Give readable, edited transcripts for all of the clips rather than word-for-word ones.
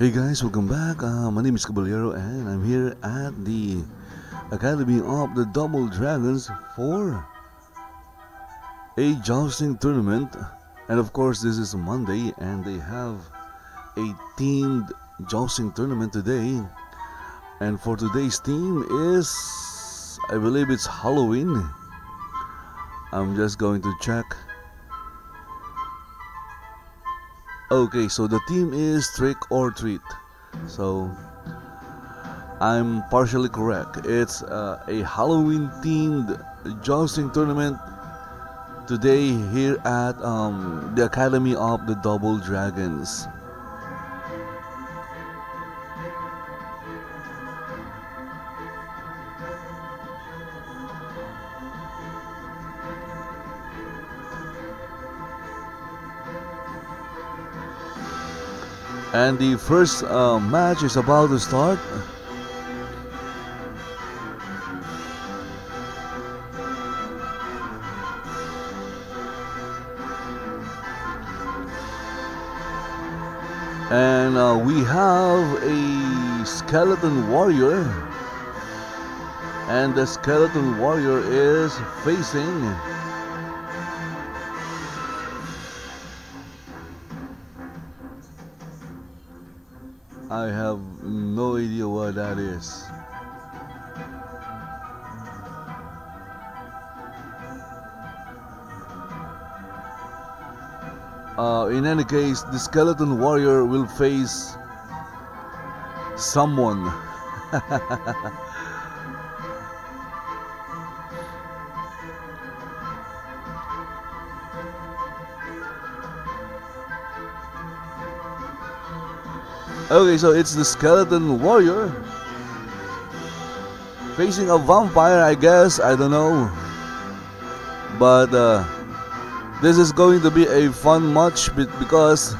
Hey guys, welcome back. My name is Kabalyero and I'm here at the Academy of the Double Dragons for a jousting tournament. And of course, this is Monday and they have a themed jousting tournament today. And for today's theme is, I believe it's Halloween. I'm just going to check. Okay, so the theme is trick or treat. So I'm partially correct. It's a Halloween themed jousting tournament today here at the Academy of the Double Dragons. And the first match is about to start. And we have a skeleton warrior. And the skeleton warrior is facing I have no idea what that is. In any case, the skeleton warrior will face someone. Okay, so it's the skeleton warrior facing a vampire, I guess. I don't know. But this is going to be a fun match because,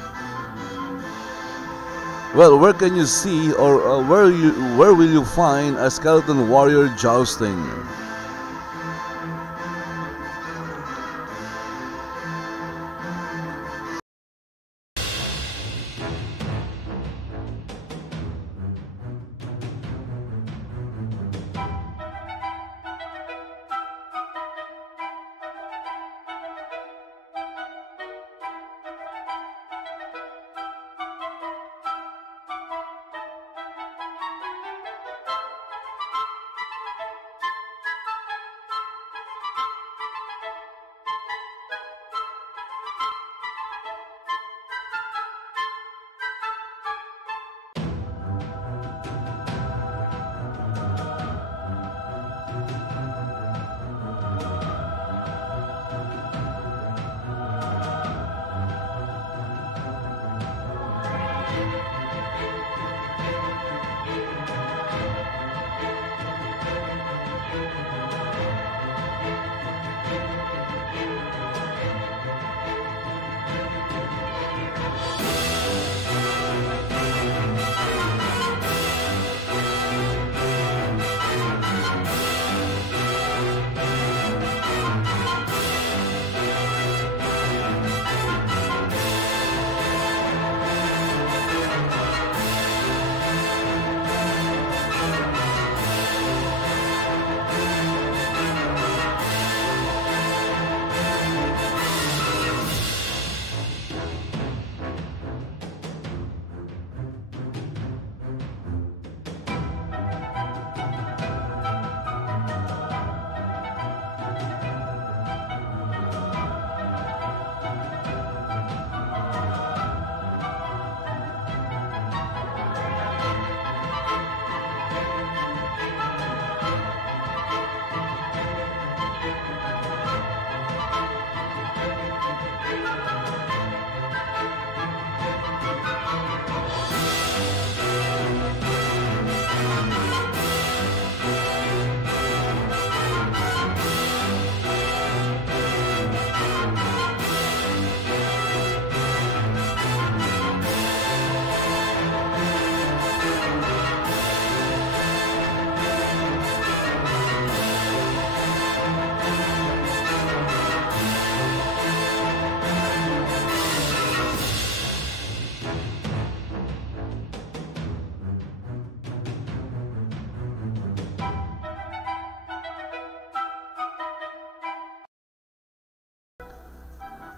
well, where can you see or where will you find a skeleton warrior jousting?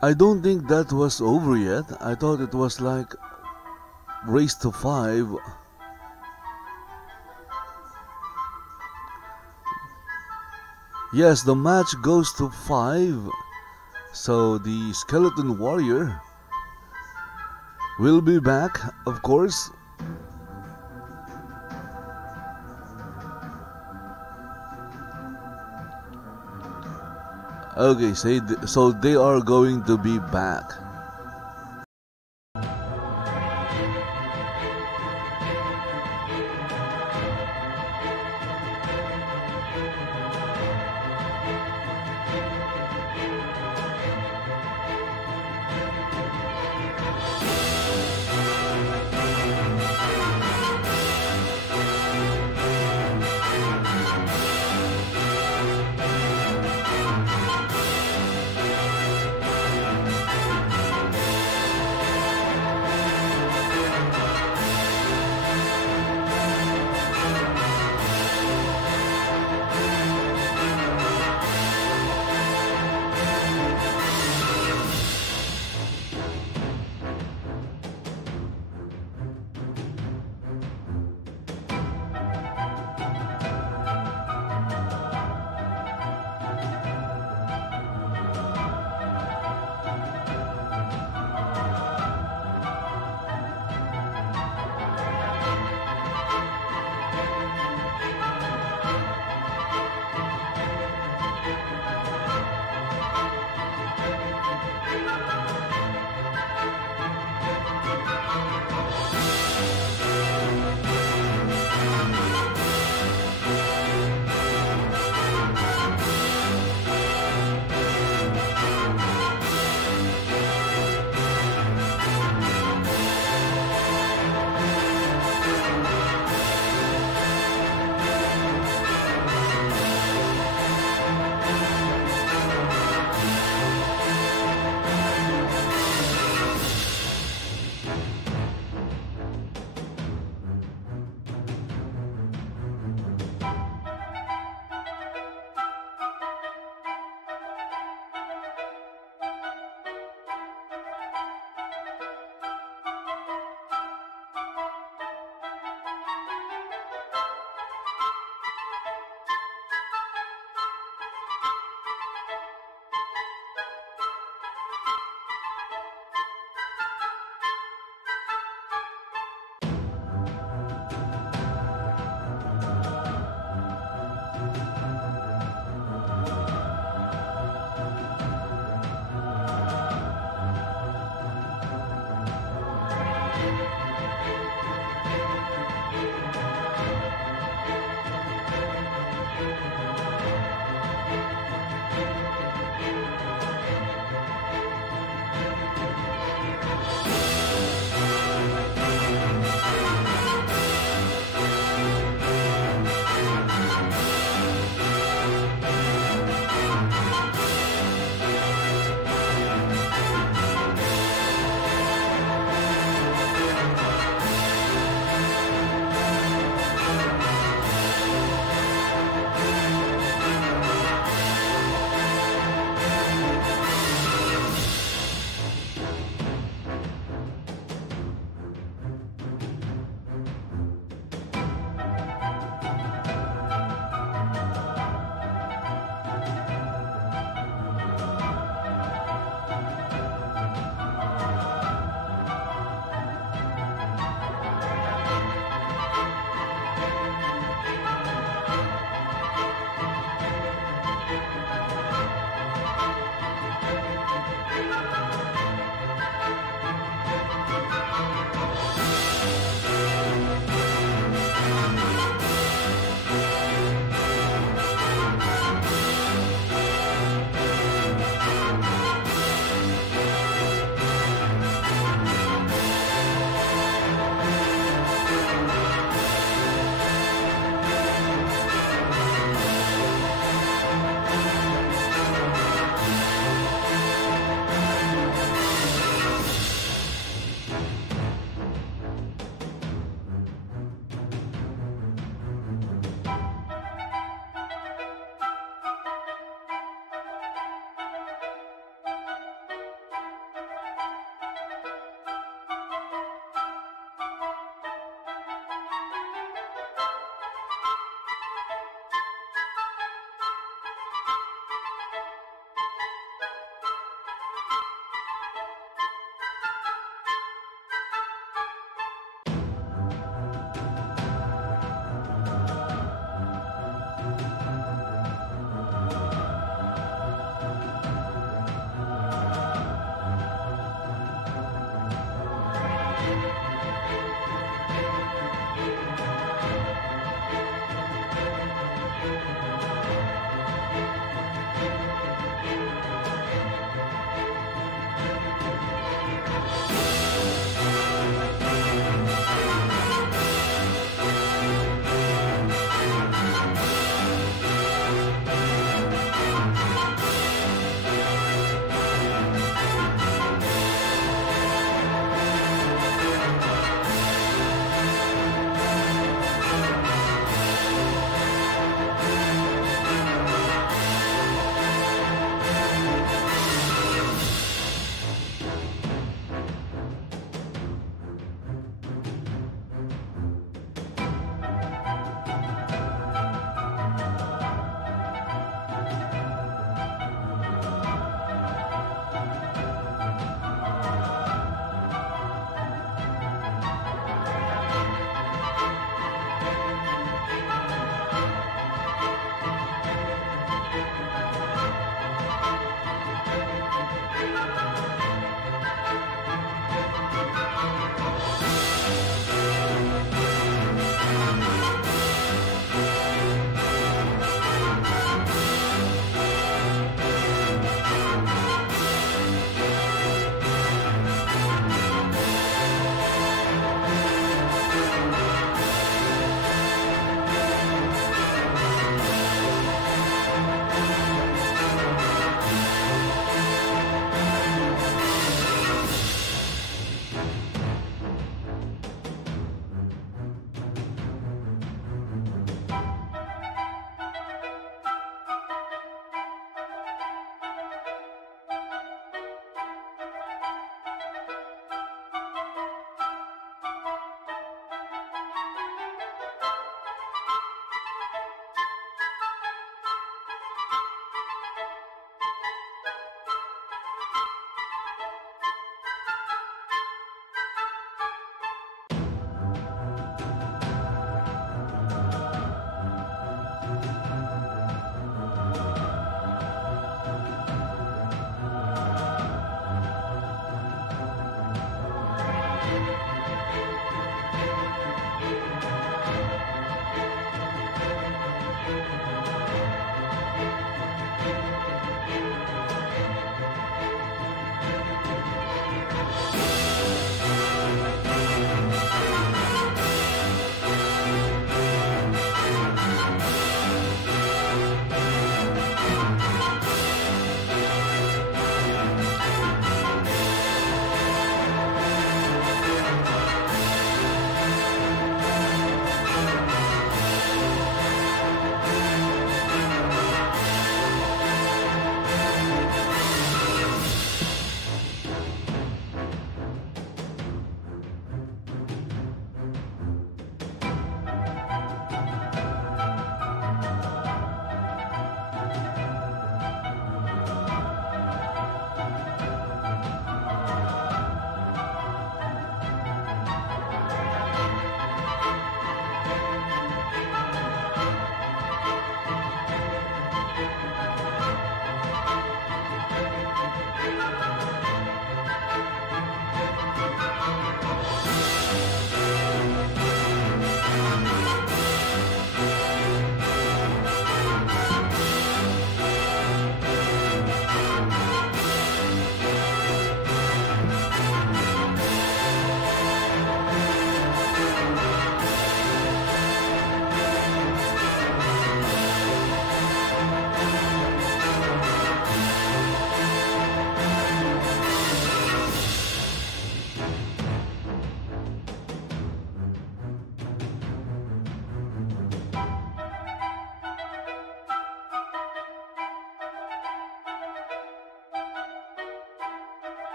I don't think that was over yet. I thought it was like race to 5. Yes, the match goes to 5. So the skeleton warrior will be back, of course. Okay, so they are going to be back.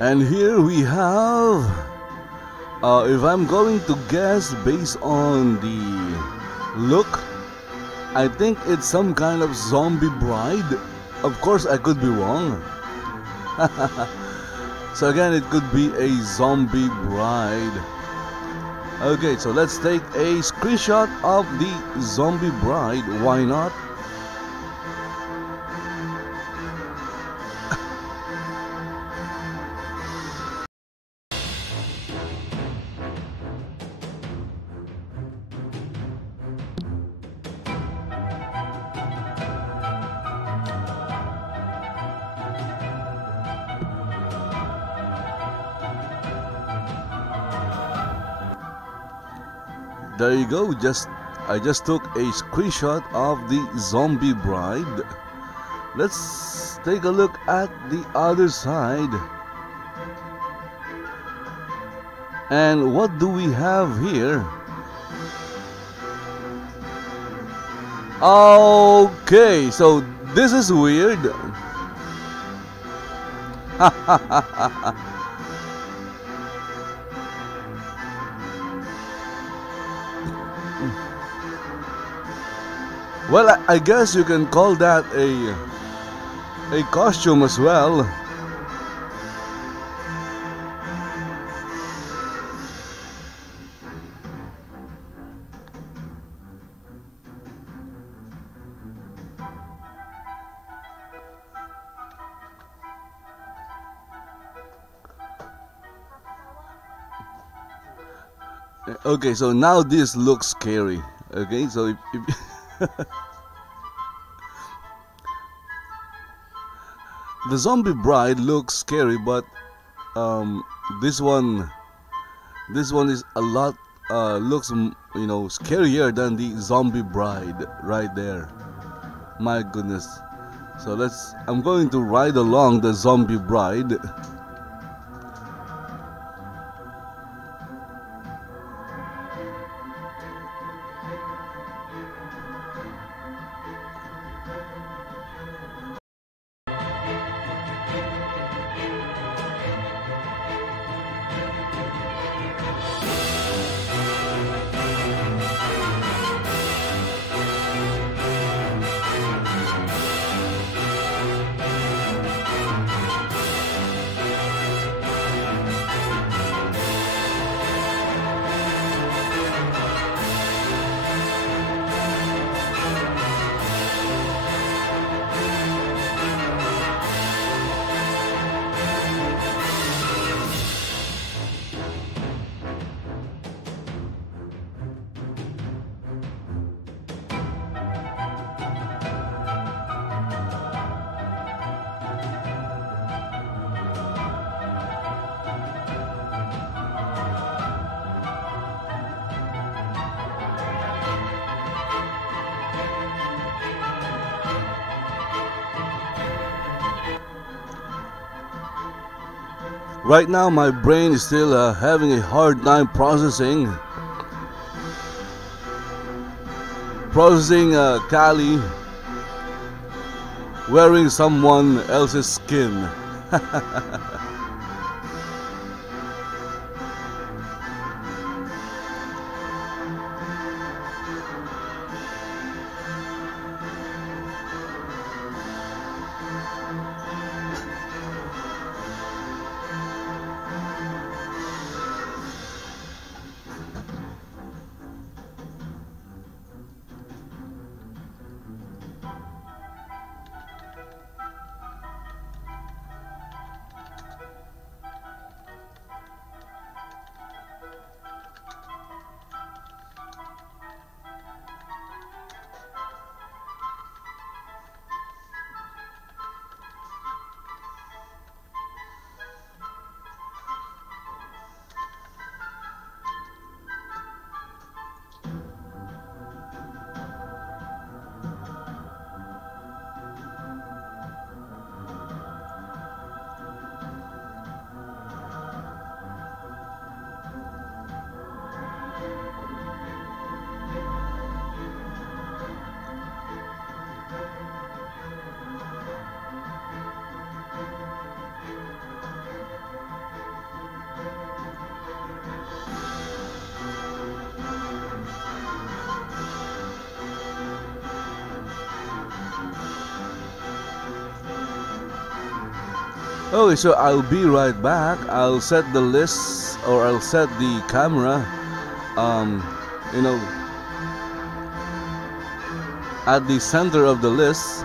And here we have, if I'm going to guess based on the look, I think it's some kind of zombie bride. Of course, I could be wrong. So again, it could be a zombie bride. Okay, so let's take a screenshot of the zombie bride. Why not? There you go. I just took a screenshot of the zombie bride. Let's take a look at the other side. And what do we have here? Okay, so this is weird. Well, I guess you can call that a costume as well. Okay, so now this looks scary. Okay, so if the zombie bride looks scary, but this one is a lot looks scarier than the zombie bride right there. My goodness. So I'm going to ride along the zombie bride. Right now, my brain is still having a hard time processing Kali wearing someone else's skin. Okay, so I'll be right back. I'll set the list, or I'll set the camera, um, you know, at the center of the list.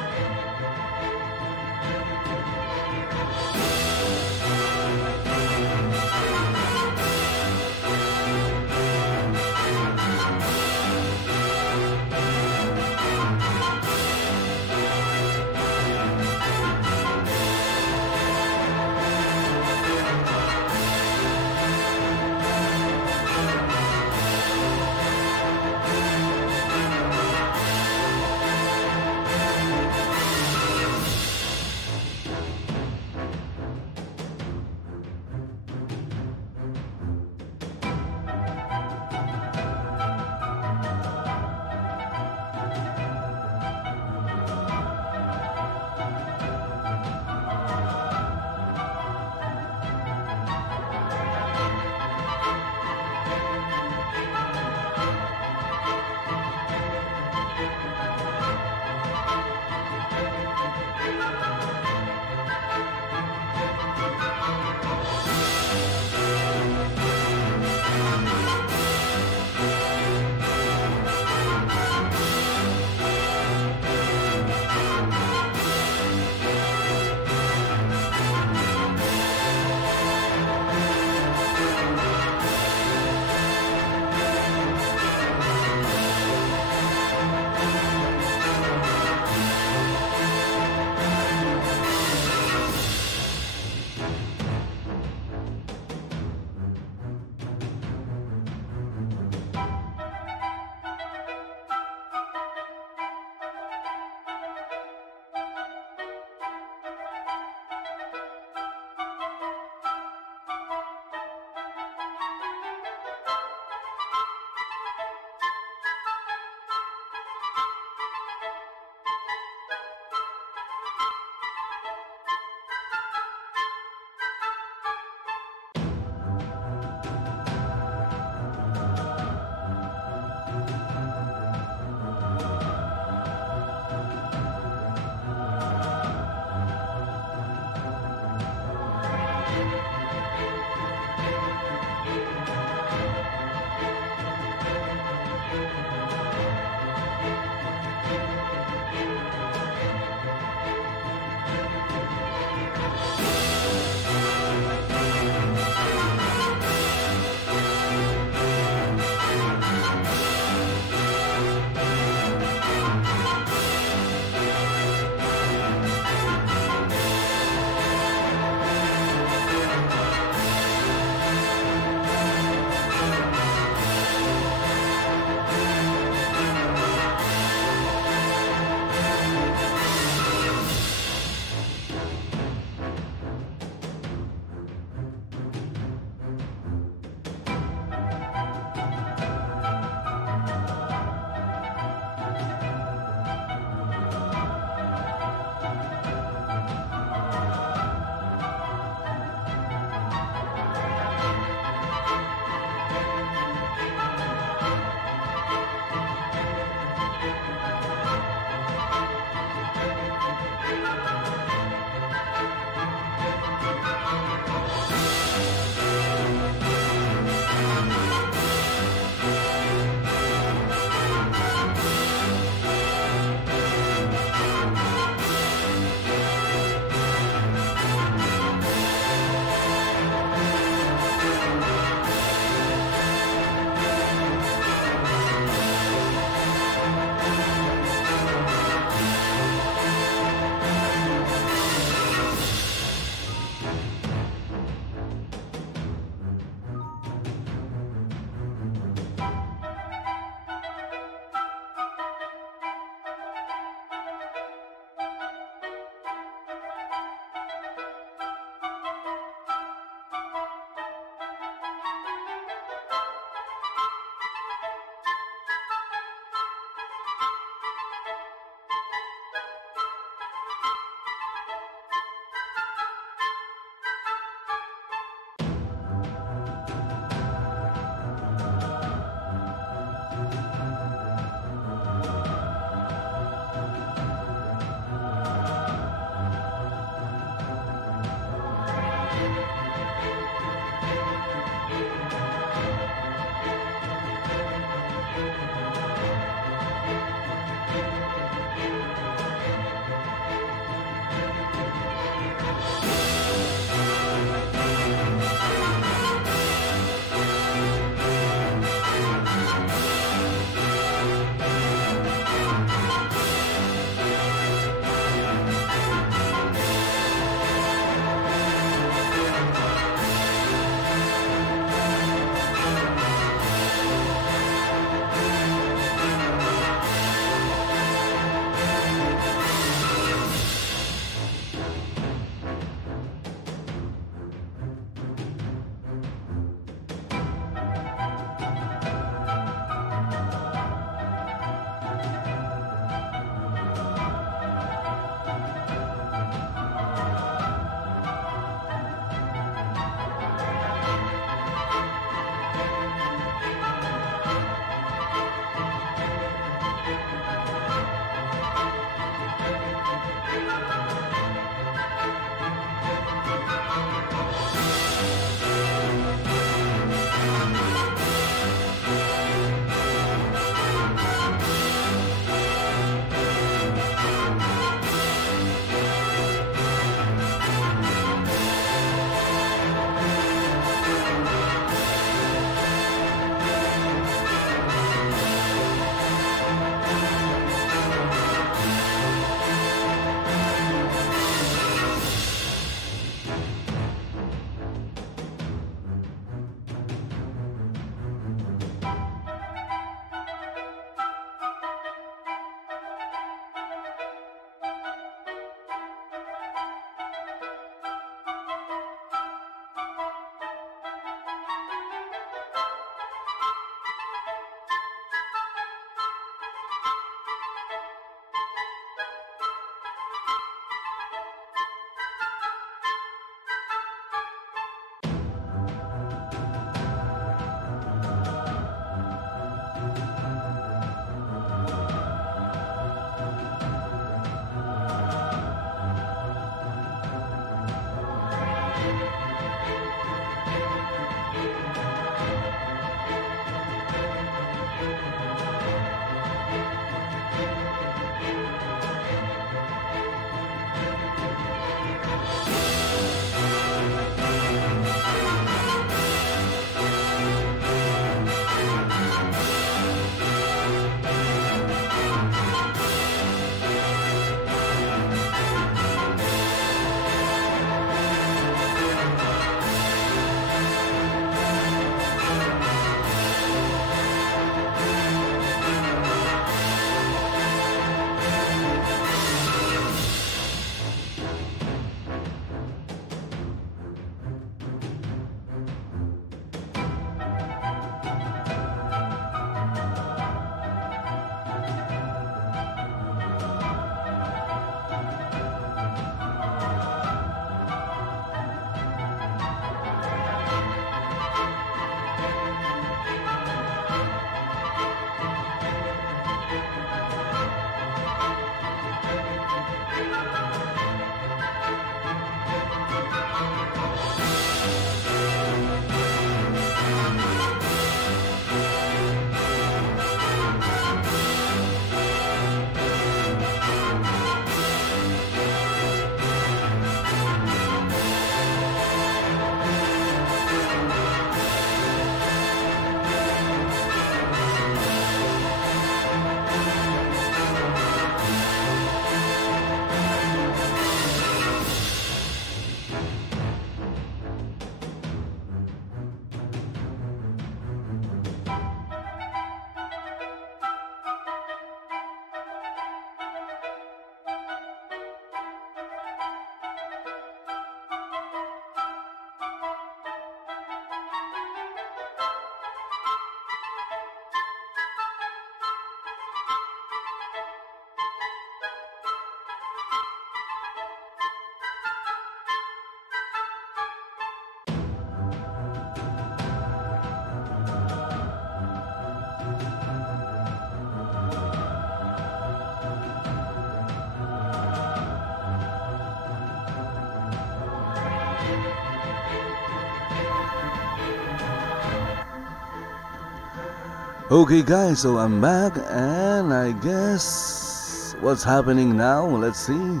Okay guys, so I'm back and I guess what's happening now, let's see.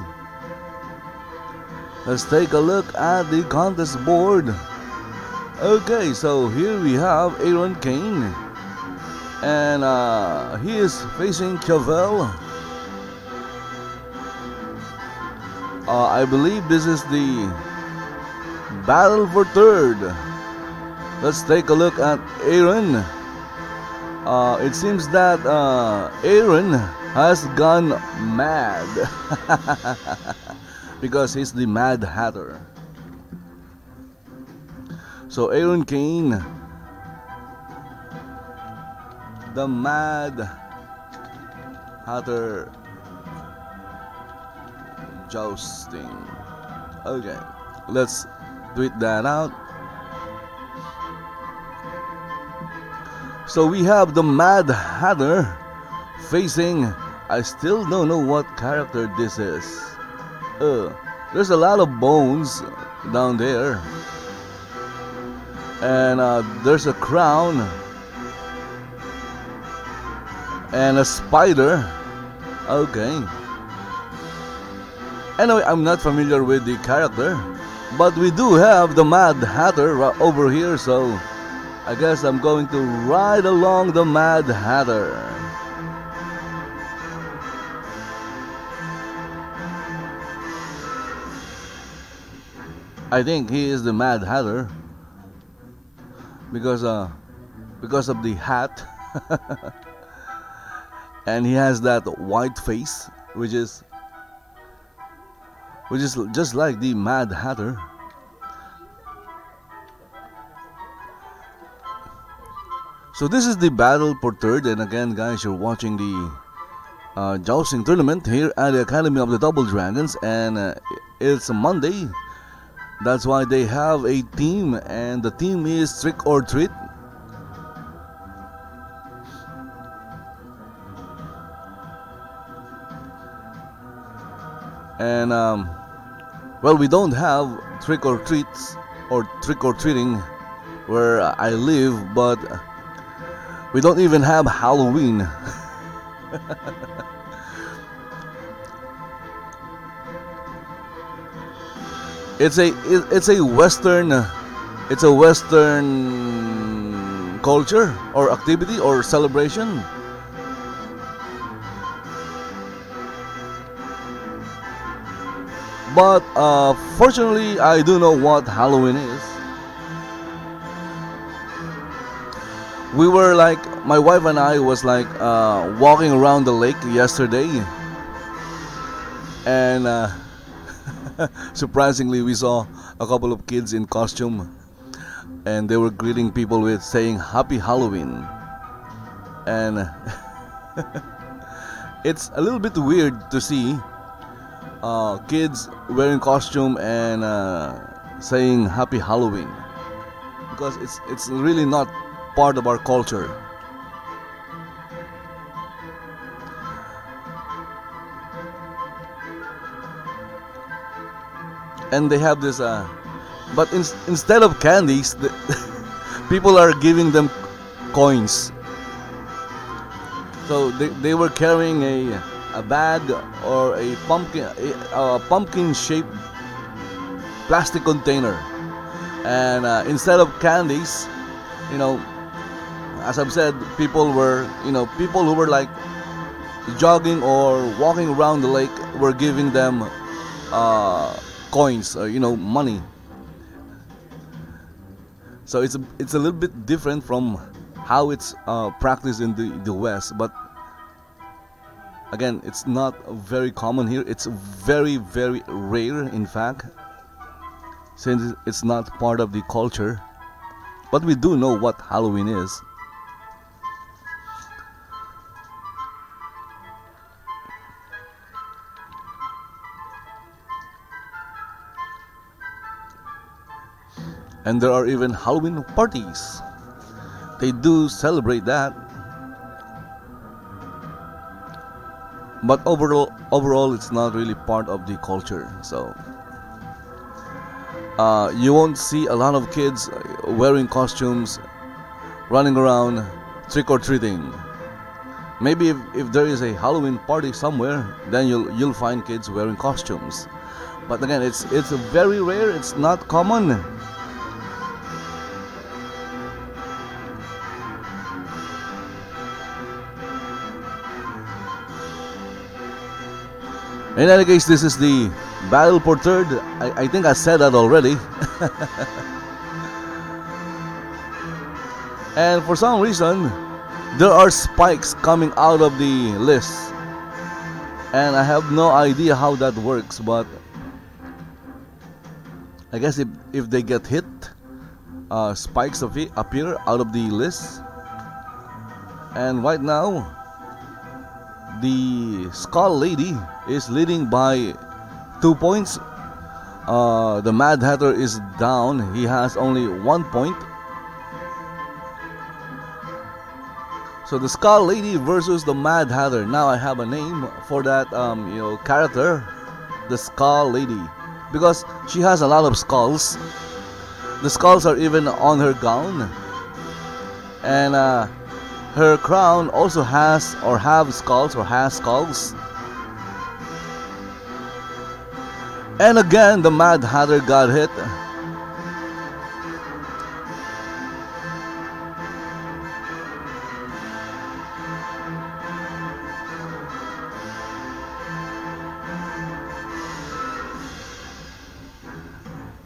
Let's take a look at the contest board. Okay, so here we have Aaron Kane, and he is facing Cavell. I believe this is the battle for third. Let's take a look at Aaron. It seems that Aaron has gone mad because he's the Mad Hatter. So Aaron Kane, the Mad Hatter, Jousting. Okay, let's tweet that out. So we have the Mad Hatter facing, I still don't know what character this is. There's a lot of bones down there, and there's a crown and a spider. Okay. Anyway, I'm not familiar with the character, but we do have the Mad Hatter over here, so I guess I'm going to ride along the Mad Hatter. I think he is the Mad Hatter because of the hat, and he has that white face, which is just like the Mad Hatter. So this is the battle for third, and again, guys, you're watching the jousting tournament here at the Academy of the Double Dragons, and it's a Monday. That's why they have a team, and the team is Trick or Treat. And well, we don't have trick or treats or trick or treating where I live, but we don't even have Halloween. It's a Western culture or activity or celebration. But fortunately, I do know what Halloween is. We were like, my wife and I was like walking around the lake yesterday, and surprisingly, we saw a couple of kids in costume, and they were greeting people with saying Happy Halloween. And it's a little bit weird to see kids wearing costume and saying Happy Halloween, because it's really not part of our culture. And they have this but instead of candies, people are giving them coins. So they were carrying a bag or a pumpkin shaped plastic container, and instead of candies, as I've said, people who were like jogging or walking around the lake were giving them coins, money. So it's a little bit different from how it's practiced in the West, but again, it's not very common here. It's very, very rare, in fact, since it's not part of the culture. But we do know what Halloween is. And there are even Halloween parties. They do celebrate that. But overall, it's not really part of the culture. So you won't see a lot of kids wearing costumes, running around trick-or-treating. Maybe if there is a Halloween party somewhere, then you'll find kids wearing costumes. But again, it's very rare. It's not common. In any case, this is the battle for third. I think I said that already. And for some reason, there are spikes coming out of the list. And I have no idea how that works, but I guess if they get hit, spikes appear out of the list. And right now, the Skull Lady is leading by 2 points. The Mad Hatter is down. He has only 1 point. So the Skull Lady versus the Mad Hatter. Now I have a name for that character, the Skull Lady, because she has a lot of skulls. The skulls are even on her gown, and her crown also has skulls. And again, the Mad Hatter got hit.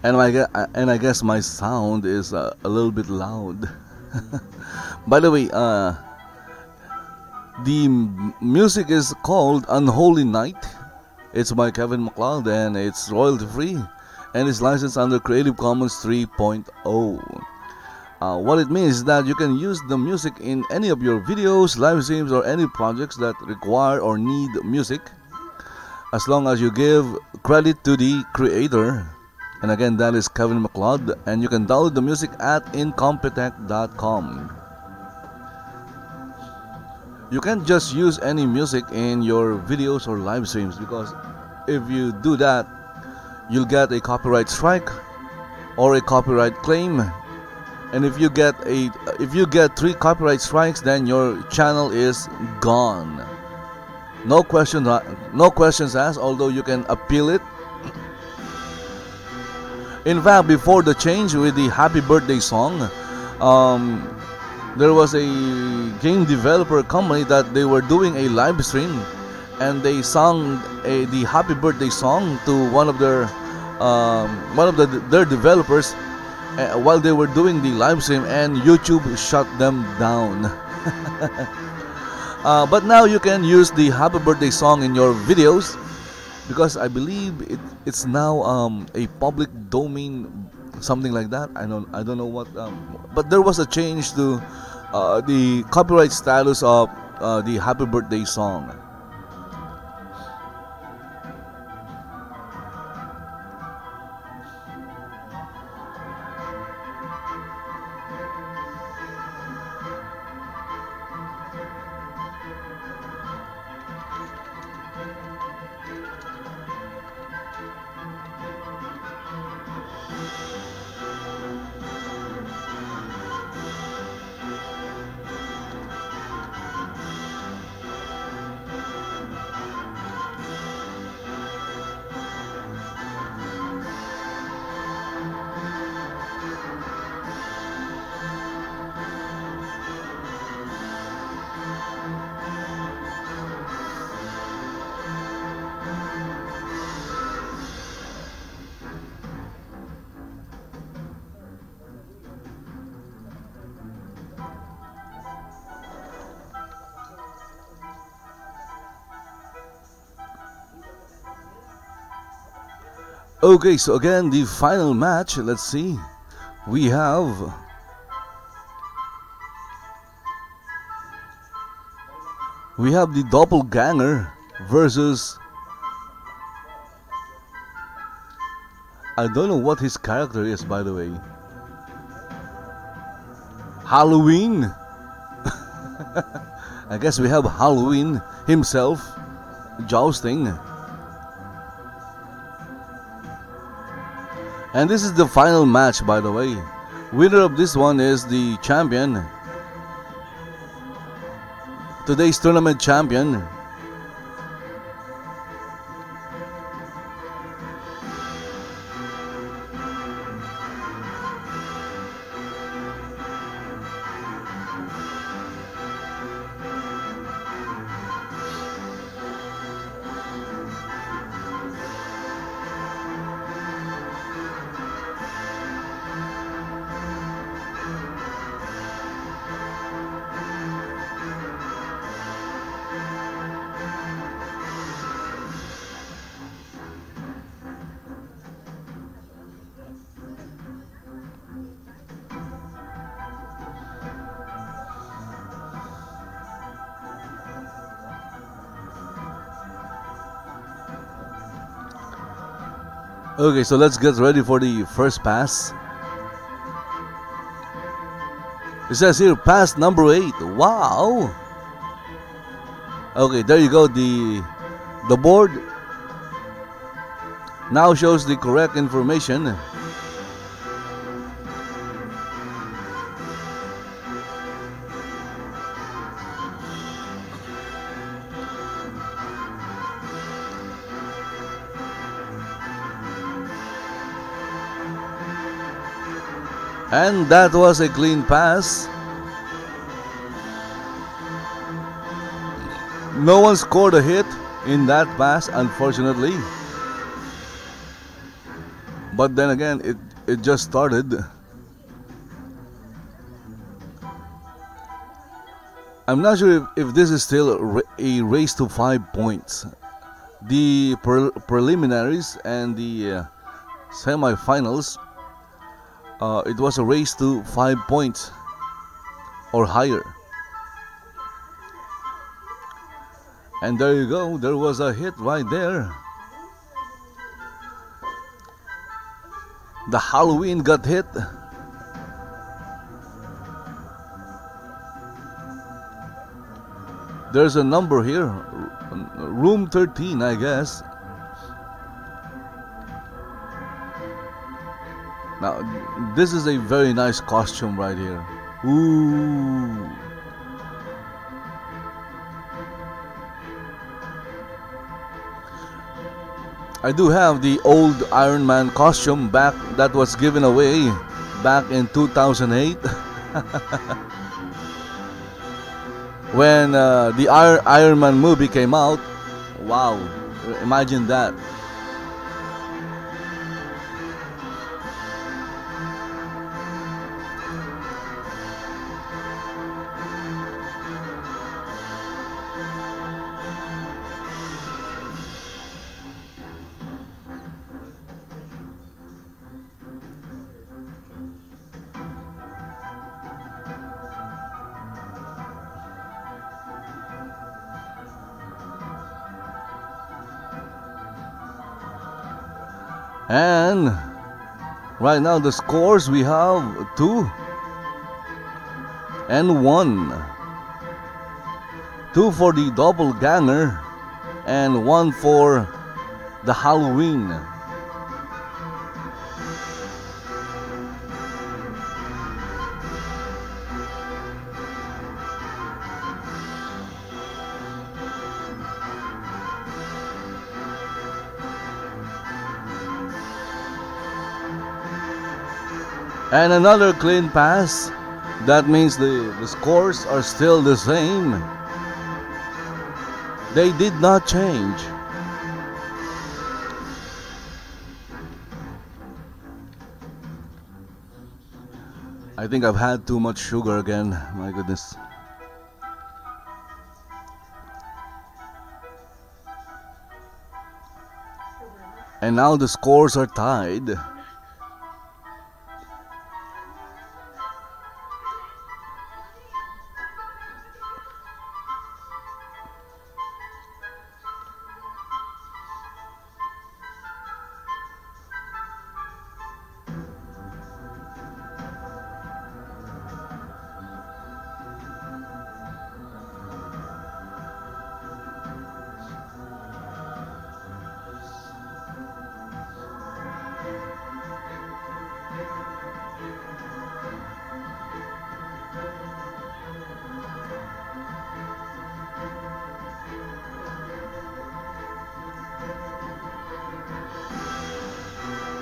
And I guess my sound is a little bit loud. By the way, the music is called Unholy Night. It's by Kevin MacLeod and it's royalty free and it's licensed under Creative Commons 3.0. What it means is that you can use the music in any of your videos, live streams, or any projects that require or need music, as long as you give credit to the creator. And again, that is Kevin MacLeod, and you can download the music at incompetech.com. You can't just use any music in your videos or live streams, because if you do that, you'll get a copyright strike or a copyright claim. And if you get 3 copyright strikes, then your channel is gone. No questions asked, although you can appeal it. In fact, before the change with the Happy Birthday song, there was a game developer company that they were doing a live stream, and they sung the Happy Birthday song to one of their developers while they were doing the live stream, and YouTube shut them down. But now you can use the Happy Birthday song in your videos, because I believe it's now a public domain, something like that. I don't know what, but there was a change to the copyright status of the Happy Birthday song. Okay, so again, the final match. Let's see. We have the Doppelganger versus, I don't know what his character is, by the way. Halloween. I guess we have Halloween himself, Jousting. And this is the final match, by the way. Winner of this one is the champion. Today's tournament champion. Okay, so let's get ready for the first pass. It says here, pass number 8. Wow. Okay, there you go. The board now shows the correct information. And that was a clean pass. No one scored a hit in that pass, unfortunately. But then again, it just started. I'm not sure if this is still a race to 5 points. The preliminaries and the semifinals, it was a race to 5 points or higher. And there you go, there was a hit right there. The Halloween got hit. There's a number here, room 13, I guess. Now, this is a very nice costume right here. Ooh. I do have the old Iron Man costume back that was given away back in 2008. When the Iron Man movie came out. Wow, imagine that. And right now the scores, we have 2 and 1. 2 for the doppelganger and 1 for the Halloween. And another clean pass. That means the scores are still the same. They did not change. I think I've had too much sugar again. My goodness. And now the scores are tied.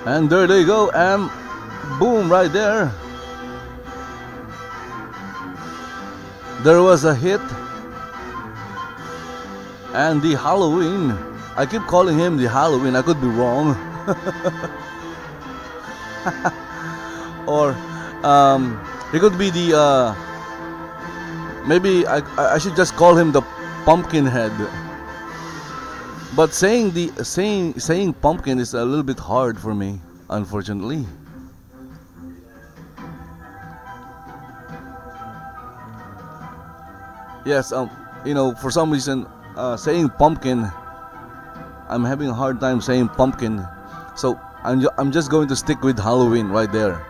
And there they go, and boom, right there. There was a hit. And the Halloween, I keep calling him the Halloween, I could be wrong. Or it could be the maybe I should just call him the pumpkin head. But saying pumpkin is a little bit hard for me, unfortunately. Yes, you know, for some reason, saying pumpkin, I'm having a hard time saying pumpkin. So I'm just going to stick with Halloween right there.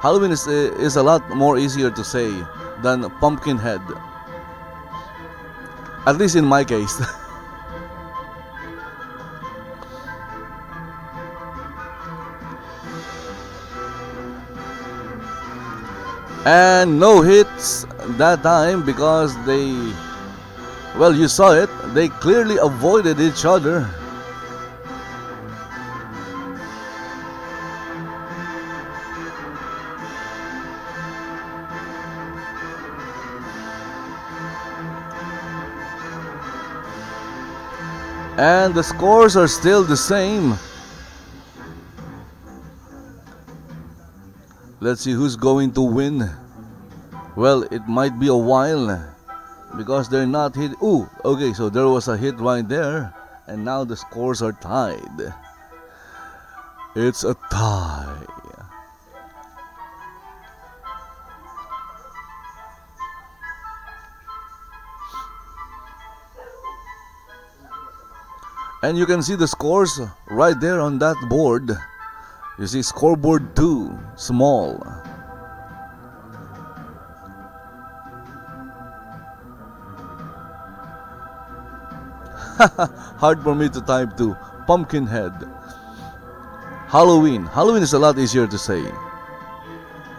Halloween is a lot more easier to say than Pumpkinhead. At least in my case. And no hits that time because they, well, you saw it, they clearly avoided each other. And the scores are still the same. Let's see who's going to win. Well, it might be a while because they're not hit. Ooh, okay, so there was a hit right there. And now the scores are tied. It's a tie. And you can see the scores right there on that board. You see scoreboard 2, small. Hard for me to type too. Pumpkinhead. Halloween. Halloween is a lot easier to say.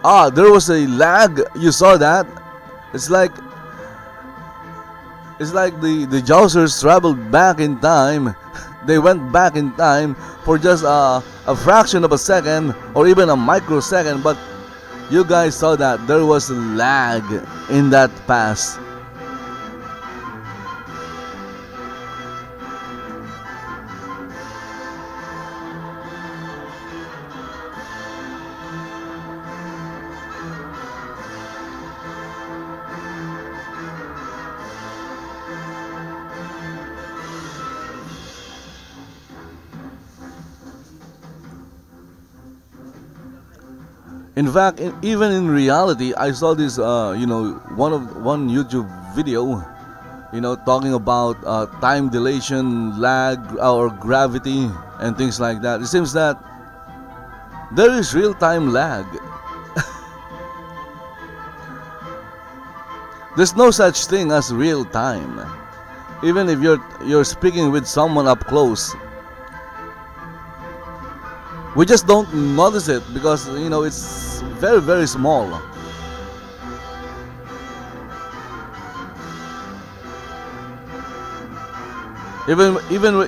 Ah, there was a lag. You saw that? It's like the Jousters traveled back in time. They went back in time for just a fraction of a second or even a microsecond, but you guys saw that there was lag in that pass. In fact, even in reality, I saw this, one YouTube video, talking about time dilation, lag, or gravity, and things like that. It seems that there is real-time lag. There's no such thing as real time. Even if you're speaking with someone up close, we just don't notice it because it's very, very small. Even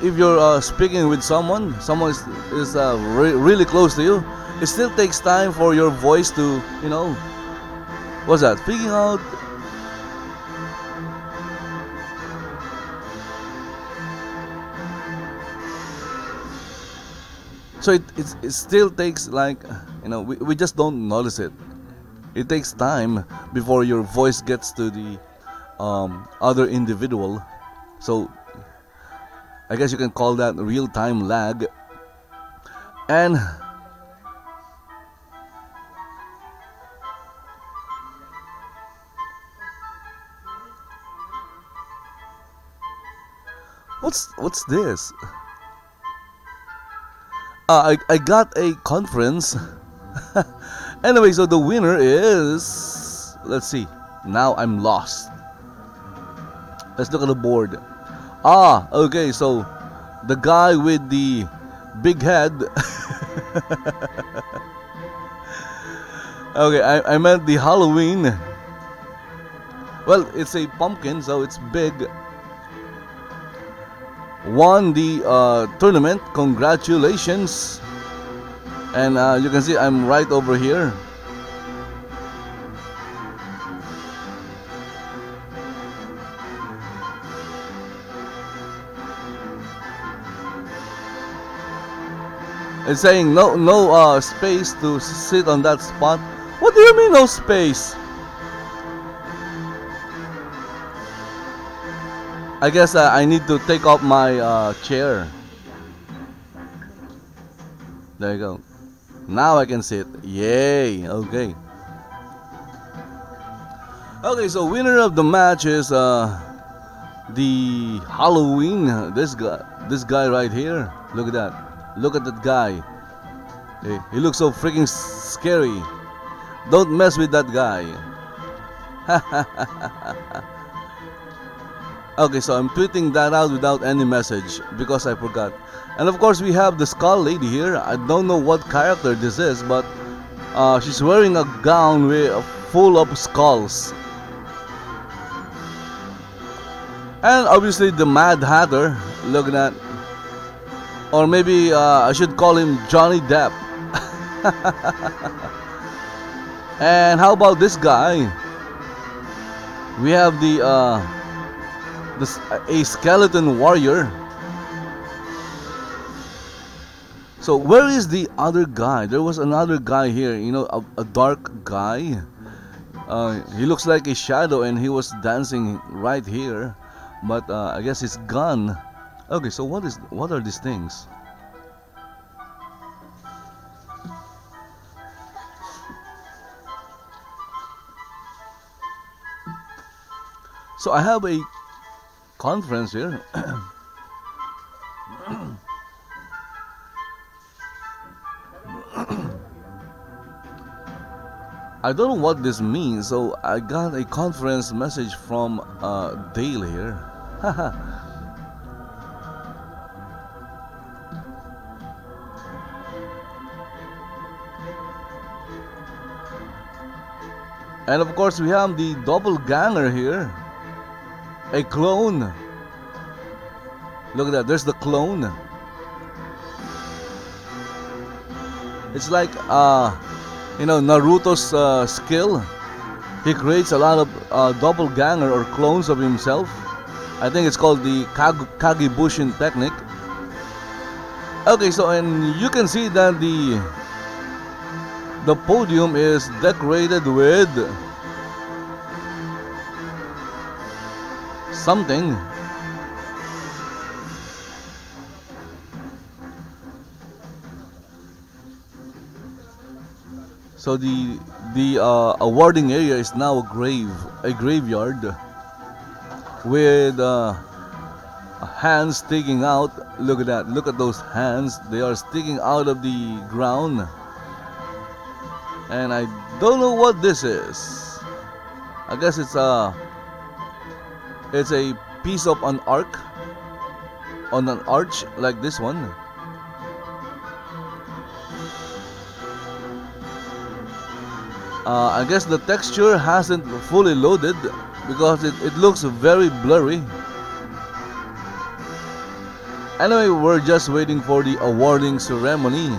if you're speaking with someone is really close to you, it still takes time for your voice to what's that? Speaking out. So it still takes we just don't notice it. It takes time before your voice gets to the other individual. So I guess you can call that real-time lag. And what's this? I got a conference. Anyway, so the winner is, let's see. Now I'm lost. Let's look at the board. Ah, okay, so the guy with the big head. Okay, I meant the Halloween. Well, it's a pumpkin, so it's big. Won the tournament. Congratulations. And you can see I'm right over here. It's saying no space to sit on that spot. What do you mean no space? I guess I need to take off my chair. There you go. Now I can sit. Yay. Okay. Okay, so winner of the match is the Halloween. This guy right here. Look at that. Look at that guy. He looks so freaking scary. Don't mess with that guy. Okay, so I'm tweeting that out without any message because I forgot. And of course we have the skull lady here. I don't know what character this is, but she's wearing a gown full of skulls. And obviously the Mad Hatter, look at that. Or maybe I should call him Johnny Depp. And how about this guy? We have a skeleton warrior. So where is the other guy? There was another guy here, you know, a dark guy. He looks like a shadow and he was dancing right here. But I guess it's gone. Okay, so what are these things? So I have a conference here. I don't know what this means, so I got a conference message from Dale here. And of course we have the doppelganger here. A clone. Look at that, there's the clone. It's like you know, Naruto's skill. He creates a lot of doppelganger or clones of himself. I think it's called the Kagebushin technique. Okay, so and you can see that the podium is decorated with something. So the awarding area is now a graveyard with hands sticking out. Look at that! Look at those hands. They are sticking out of the ground, and I don't know what this is. I guess it's a piece of an arc on an arch like this one. I guess the texture hasn't fully loaded because it looks very blurry. Anyway, we're just waiting for the awarding ceremony.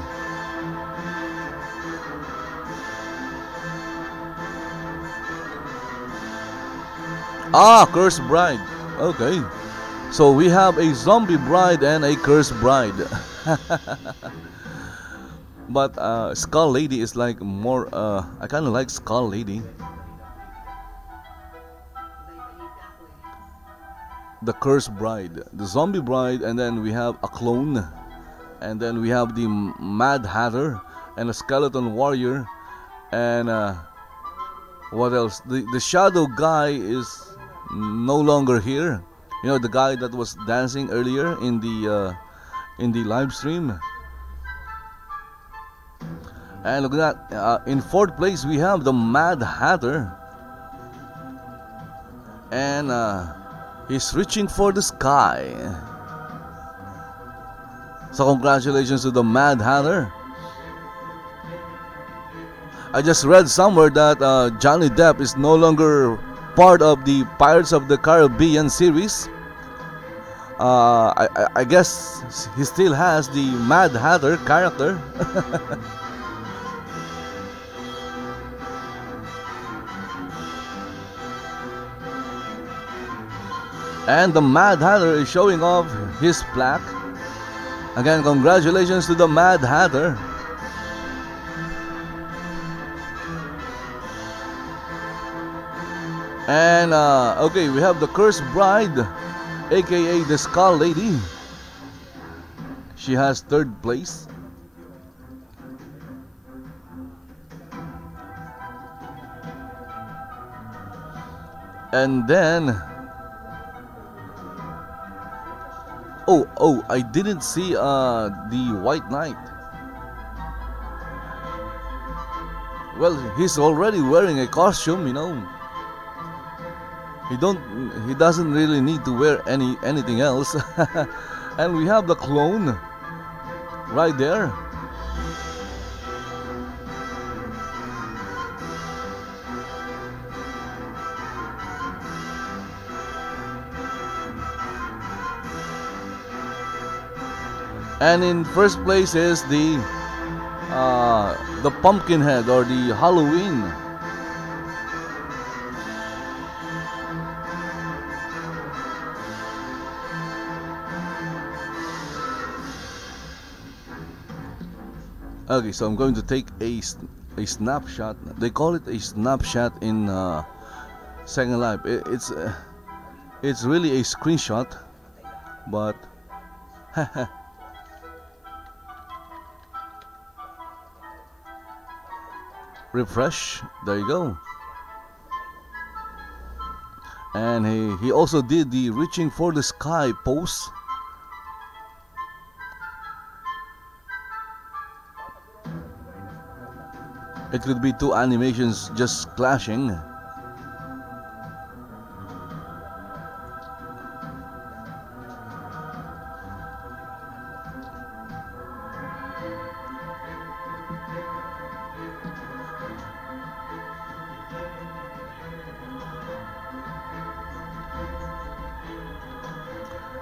Ah, Cursed Bride. Okay. So we have a zombie bride and a cursed bride. But Skull Lady is like more I kind of like Skull Lady. The Cursed Bride, the Zombie Bride, and then we have a clone, and then we have the Mad Hatter and a Skeleton Warrior, and what else? The Shadow guy is no longer here. You know, the guy that was dancing earlier in the live stream. And look at that. In fourth place, we have the Mad Hatter. And he's reaching for the sky. So congratulations to the Mad Hatter. I just read somewhere that Johnny Depp is no longer part of the Pirates of the Caribbean series. I guess he still has the Mad Hatter character. And the Mad Hatter is showing off his plaque. Again, congratulations to the Mad Hatter. And okay, we have the Cursed Bride, aka the Skull Lady. She has third place. And then oh, I didn't see the White Knight. well, he's already wearing a costume, you know. He doesn't really need to wear anything else. And we have the clone right there. And in first place is the pumpkin head, or the Halloween. Okay, so I'm going to take a snapshot. They call it a snapshot in Second Life. It's really a screenshot, but refresh. There you go. And he also did the reaching for the sky pose. It could be two animations just clashing.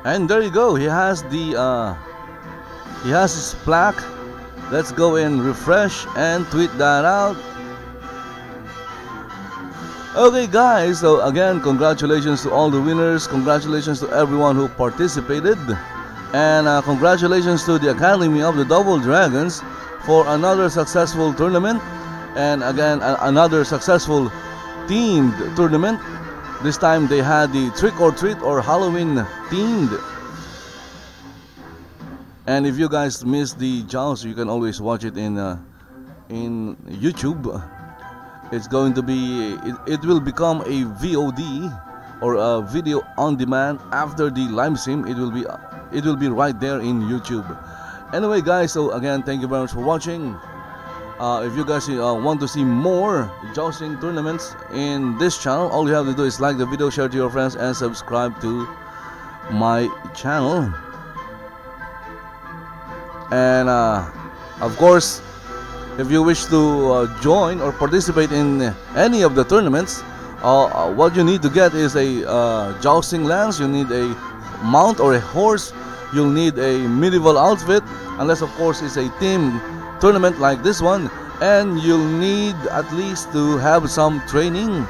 And there you go. He has his plaque. Let's go and refresh and tweet that out. Okay guys, so again, congratulations to all the winners. Congratulations to everyone who participated. And congratulations to the Academy of the Double Dragons for another successful tournament. And again, another successful themed tournament. This time they had the trick or treat or Halloween themed. And if you guys missed the joust, you can always watch it in YouTube. It's going to be, it will become a VOD, or a video on demand after the live stream. It will be right there in YouTube. Anyway guys, so again, thank you very much for watching. If you guys want to see more jousting tournaments in this channel, all you have to do is like the video, share to your friends, and subscribe to my channel. And of course, if you wish to join or participate in any of the tournaments, what you need to get is a jousting lance. You need a mount or a horse. You'll need a medieval outfit, unless of course it's a team tournament like this one. And you'll need at least to have some training,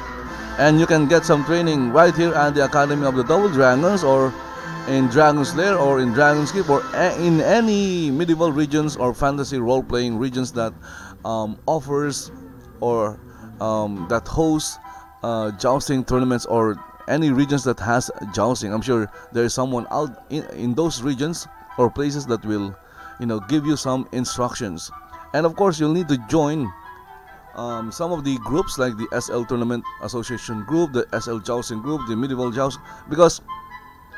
and you can get some training right here at the Academy of the Double Dragons, or in Dragon's Lair, or in Dragon's Keep, or in any medieval regions or fantasy role-playing regions that offers or that hosts jousting tournaments, or any regions that has jousting. I'm sure there is someone out in those regions or places that will, you know, give you some instructions. And of course, you'll need to join some of the groups, like the SL Tournament Association group, the SL Jousting group, the Medieval Joust, because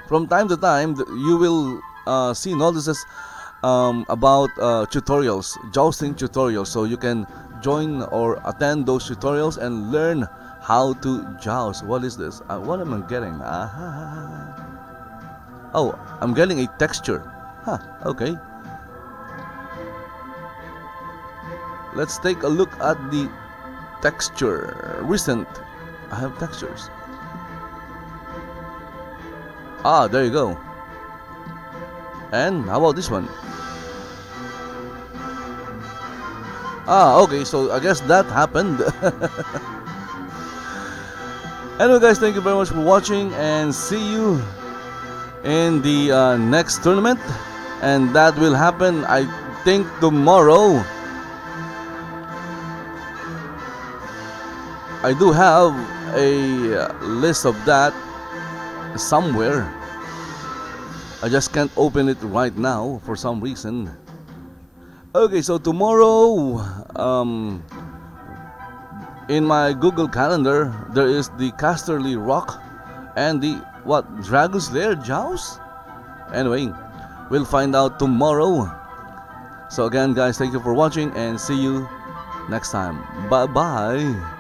from time to time you will see notices about tutorials, jousting tutorials. So you can join or attend those tutorials and learn how to joust. What is this? What am I getting? Oh, I'm getting a texture. Okay. Let's take a look at the texture. Recent. I have textures. There you go. And how about this one? Okay, so I guess that happened. Anyway guys, thank you very much for watching, and see you in the next tournament. And that will happen, I think, tomorrow. I do have a list of that somewhere. I just can't open it right now for some reason. Okay, so tomorrow, in my Google Calendar, there is the Casterly Rock and the Dragon's Lair Joust? Anyway, we'll find out tomorrow. So again guys, thank you for watching, and see you next time. Bye bye.